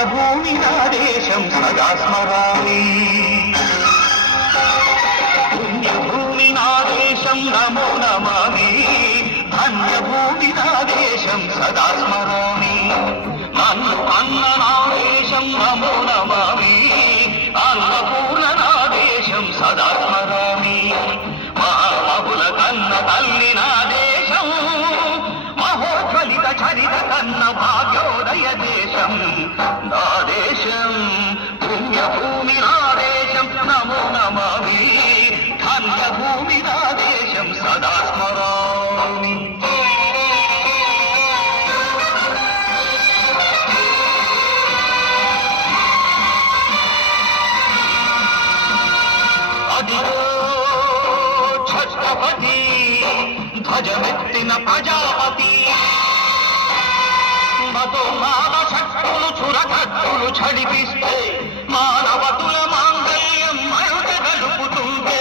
పుణ్యభూమి నా దేశం సదా స్మరామి. పుణ్యభూమి నా దేశం నమో నమామి. ధన్యభూమి నా దేశం సదా స్మరామి. నన్ను అన్న నా దేశం నమో నమామి. అన్నపూర్ణ నా దేశం సదా స్మరామి. మహామహుల కన్న తల్లి నా దేశం. మహోజ్వలిత చరిత కన్న భాగ్యోదయ దేశం నా దేశం. పుణ్యభూమి నా దేశం నమో నమామి. ధన్యభూమి నా దేశం సదా స్మరామి. అదిగో ఛత్రపతి ధ్వజమెత్తిన ప్రజాపతి. మతోన్మాద శక్తులు చురకత్తులు చడిపిస్తే మానవతుల మాంగళ్యం మరుట గలుపుతుంటే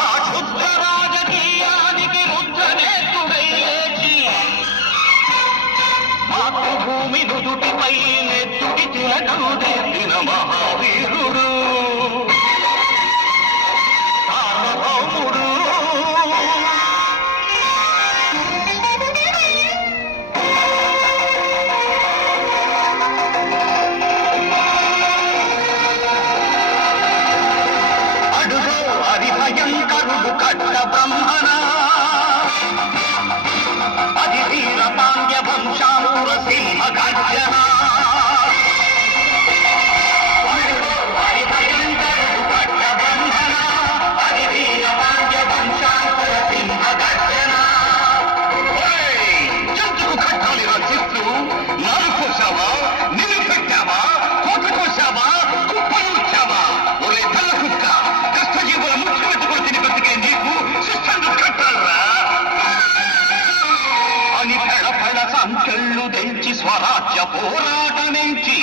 ఆ క్షుద్ర రాజకీయానికి రుద్రనేత్రుడై లేచి మాతృభూమి నుదుటిపై నెత్తుటి తిలకము దిద్దిన మహావీరుడు సార్వభౌముడు. అడుగో హరిభయంకరుడు కట్ట బ్రహ్మణ. అది వీర పాండ్య వంశామూర సింహ గర్జన. సంఖ్యలు తెంచి స్వరాజ్య పోరాటమెంచి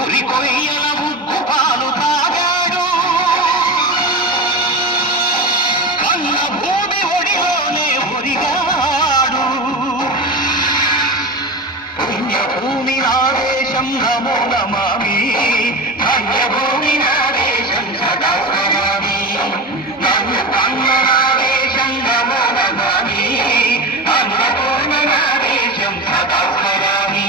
ఉరి కొయ్యల ఉగ్గు పాలు తాగాడు. కన్న భూమి ఒడిలోనే ఒరిగాడు. పుణ్యభూమి నా దేశం నమో నమామి. ధన్యభూమి నా దేశం సదా స్మరామి. నన్ను కన్న నా దేశం నమో నమామి. అన్నపూర్ణ నా దేశం సదా స్మరామి.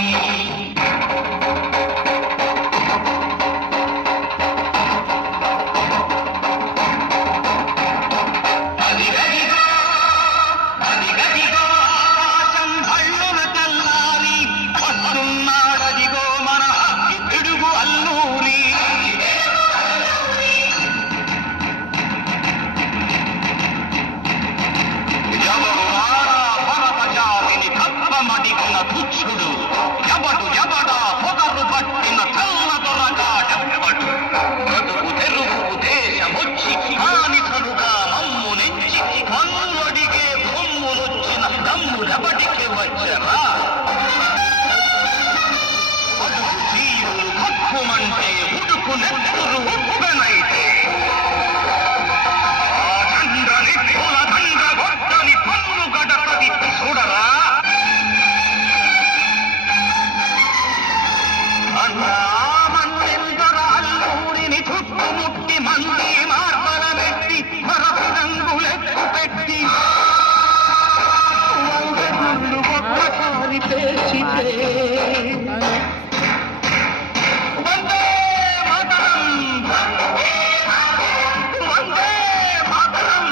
అదిగదిగో అదిగదిగో ఆకాశం భళ్ళున తెల్లారి వస్తున్నాడదిగో మన అగ్గి పిడుగు అల్లూరి. మడిగిన తుచ్చుడు ఎవడు ఎవడా పొగరు పట్టిన చల్ల దొరగాడెవడు. బ్రతుకు తెరుగు దేశమొచ్చి హానిసలుగా మమ్ము నెంచి మన్నుడిగే బొమ్మునొచ్చిన దమ్ములెవడికి వచ్చరా. అడుగు తీరులు కక్కుమంటే ఉడుకు నెత్తురు ఉప్పెనైతే ఆ చంద్రని పూల దండ గొడ్డని పన్ను గడపది చూడరా. అల్లూరిని చుట్టుముట్టి మంది మార్బల పెట్టి మరపి రంగులెక్కు పెట్టి వందలు ఒక్కసారి పేర్చితే వందే మాతరం వందే మాతరం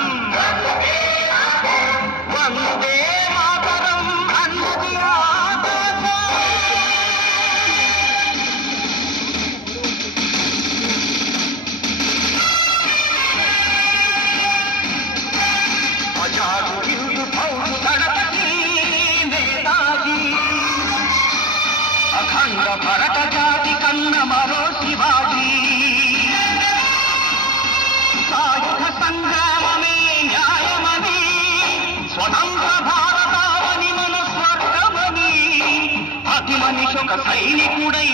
వందే మాతరం అన్నది అఖండ భరత జాతి కన్న మరో శివాజీ. సాయుధ సంగ్రామమే న్యాయమని స్వతంత్ర భారతావని మన స్వర్గమని అతి మనిషొక సైనికుడై